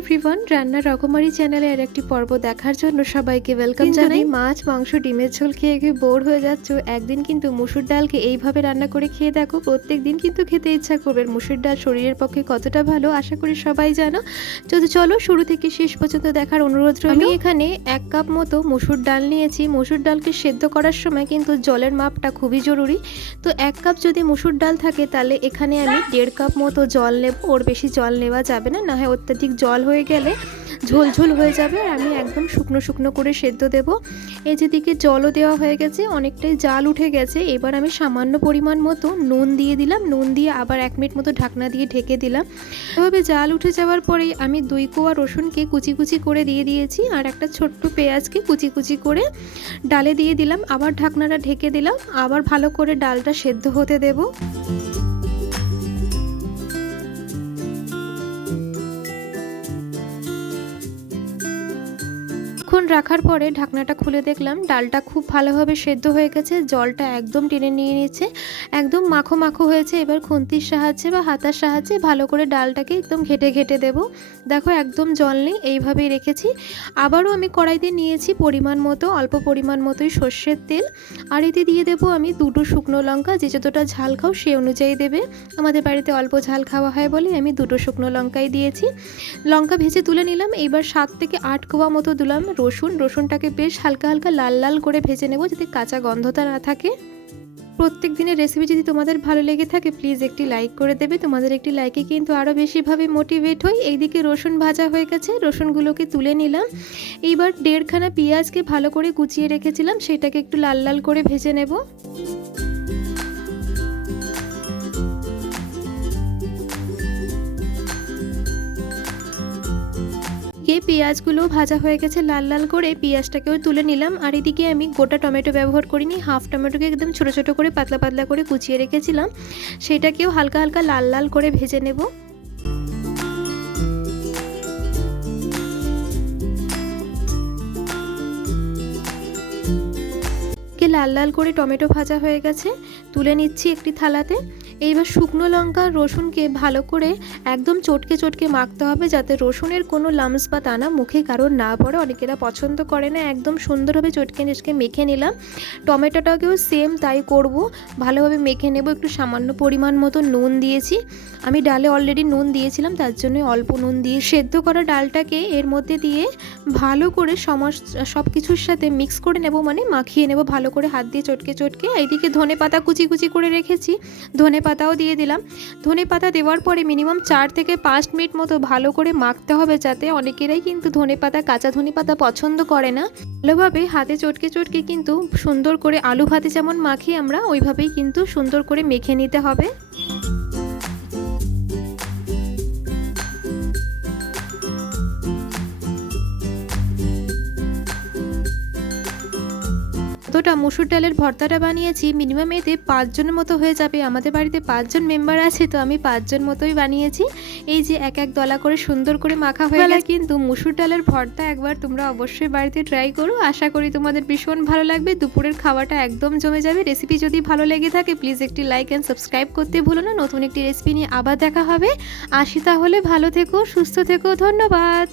Everyone রান্নার রকমারি চ্যানেলে আর একটি পর্ব দেখার জন্য সবাইকে ওয়েলকাম জানাই। মাছ মাংস ডিমের ঝোল খেয়ে খেয়ে বোর হয়ে যাচ্ছ। একদিন কিন্তু মুসুর ডালকে এইভাবে রান্না করে খেয়ে দেখো। প্রত্যেক দিন কিন্তু খেতে ইচ্ছা করবে। মুসুর ডাল শরীরের পক্ষে কতটা ভালো আশা করি সবাই জানো। যদি চলো শুরু থেকে শেষ পর্যন্ত দেখার অনুরোধ রইল। আমি এখানে এক কাপ মতো মুসুর ডাল নিয়েছি। মুসুর ডালকে সেদ্ধ করার সময় কিন্তু জলের মাপটা খুবই জরুরি। তো এক কাপ যদি মুসুর ডাল থাকে তাহলে এখানে আমি দেড় কাপ মতো জল নেব। ওর বেশি জল নেওয়া যাবে না না হয় অত্যাধিক জল হয়ে গেলে ঝোল ঝোল হয়ে যাবে আর আমি একদম শুকনো শুকনো করে সেদ্ধ দেব। এই যেদিকে জলও দেওয়া হয়ে গেছে, অনেকটাই জাল উঠে গেছে। এবার আমি সামান্য পরিমাণ মতো নুন দিয়ে দিলাম। নুন দিয়ে আবার এক মিনিট মতো ঢাকনা দিয়ে ঢেকে দিলাম। এভাবে জাল উঠে যাওয়ার পরেই আমি দুই কোয়া রসুনকে কুচি কুচি করে দিয়ে দিয়েছি আর একটা ছোট্ট পেঁয়াজকে কুচি কুচি করে ডালে দিয়ে দিলাম। আবার ঢাকনাটা ঢেকে দিলাম। আবার ভালো করে ডালটা সেদ্ধ হতে দেবো। কিছুক্ষণ রাখার পরে ঢাকনাটা খুলে দেখলাম ডালটা খুব ভালোভাবে সেদ্ধ হয়ে গেছে, জলটা একদম টেনে নিয়ে নিচ্ছে একদম মাখো মাখো হয়েছে। এবার খুন্তির সাহায্যে বা হাতার সাহায্যে ভালো করে ডালটাকে একদম ঘেটে ঘেটে দেব। দেখো একদম জল নেই, এইভাবেই রেখেছি। আবারও আমি কড়াইতে নিয়েছি পরিমাণ মতো, অল্প পরিমাণ মতোই সর্ষের তেল। আর এতে দিয়ে দেবো আমি দুটো শুকনো লঙ্কা, যে যতটা ঝাল খাও সে অনুযায়ী দেবে। আমাদের বাড়িতে অল্প ঝাল খাওয়া হয় বলে আমি দুটো শুকনো লঙ্কাই দিয়েছি। লঙ্কা ভেজে তুলে নিলাম এবার সাত থেকে আট কোয়া মতো দিলাম রসুন, রসুনটাকে বেশ হালকা হালকা লাল লাল করে ভেজে নেব যাতে কাঁচা গন্ধটা না থাকে। প্রত্যেক দিনের রেসিপি যদি তোমাদের ভালো লেগে থাকে প্লিজ একটি লাইক করে দেবে। তোমাদের একটি লাইকে কিন্তু আরও বেশিভাবে মোটিভেট হই। এইদিকে রসুন ভাজা হয়ে গেছে, রসুনগুলোকে তুলে নিলাম। এইবার দেড়খানা পেঁয়াজকে ভালো করে কুচিয়ে রেখেছিলাম, সেটাকে একটু লাল লাল করে ভেজে নেব। এদিকে পেঁয়াজগুলো ভাজা হয়ে গেছে লাল লাল করে পেঁয়াজটাকেও তুলে নিলাম। আর এদিকে আমি গোটা টমেটো ব্যবহার করিনি, হাফ টমেটোকে একদম ছোটো ছোটো করে পাতলা পাতলা করে কুচিয়ে রেখেছিলাম। সেটাকেও হালকা হালকা লাল লাল করে ভেজে নেব। লাল লাল করে টমেটো ভাজা হয়ে গেছে, তুলে নিচ্ছি একটি থালাতে। এইবার শুকনো লঙ্কা, রসুনকে ভালো করে একদম চটকে চটকে মাখতে হবে যাতে রসুনের কোনো লামস বা দানা মুখে কারোর না পড়ে। অনেকেরা পছন্দ করে না, একদম সুন্দরভাবে চটকে চটকে মেখে নিলাম। টমেটোটাকেও সেম তাই করব। ভালোভাবে মেখে নেব, একটু সামান্য পরিমাণ মতো নুন দিয়েছি। আমি ডালে অলরেডি নুন দিয়েছিলাম, তার জন্য অল্প নুন দিয়ে সেদ্ধ করা ডালটাকে এর মধ্যে দিয়ে ভালো করে সমাজ সব কিছুর সাথে মিক্স করে নেব মানে মাখিয়ে নেব, ভালো করে হাত দিয়ে চটকে চটকে। এইদিকে ধনে পাতা কুচি কুচি করে রেখেছি। ধনে পাতাও দিয়ে দিলাম। ধনে পাতা দেওয়ার পরে মিনিমাম চার থেকে পাঁচ মিনিট মতো ভালো করে মাখতে হবে যাতে অনেকেরাই কিন্তু ধনে পাতা কাঁচা ধনে পাতা পছন্দ করে না। ভালোভাবে হাতে চটকে চটকে কিন্তু সুন্দর করে আলু ভাতে যেমন মাখি, আমরা ওইভাবেই কিন্তু সুন্দর করে মেখে নিতে হবে। যতটা মুসুর ডালের ভর্তাটা বানিয়েছি মিনিমাম এতে পাঁচজনের মতো হয়ে যাবে। আমাদের বাড়িতে পাঁচজন মেম্বার আছে তো আমি পাঁচজন মতোই বানিয়েছি। এই যে এক এক দলা করে সুন্দর করে মাখা হয়ে গেলে কিন্তু মুসুর ডালের ভর্তা একবার তোমরা অবশ্যই বাড়িতে ট্রাই করো। আশা করি তোমাদের ভীষণ ভালো লাগবে। দুপুরের খাওয়াটা একদম জমে যাবে। রেসিপি যদি ভালো লেগে থাকে প্লিজ একটি লাইক অ্যান্ড সাবস্ক্রাইব করতে ভুলো না। নতুন একটি রেসিপি নিয়ে আবার দেখা হবে। আসি তাহলে ভালো থেকো সুস্থ থেকো ধন্যবাদ।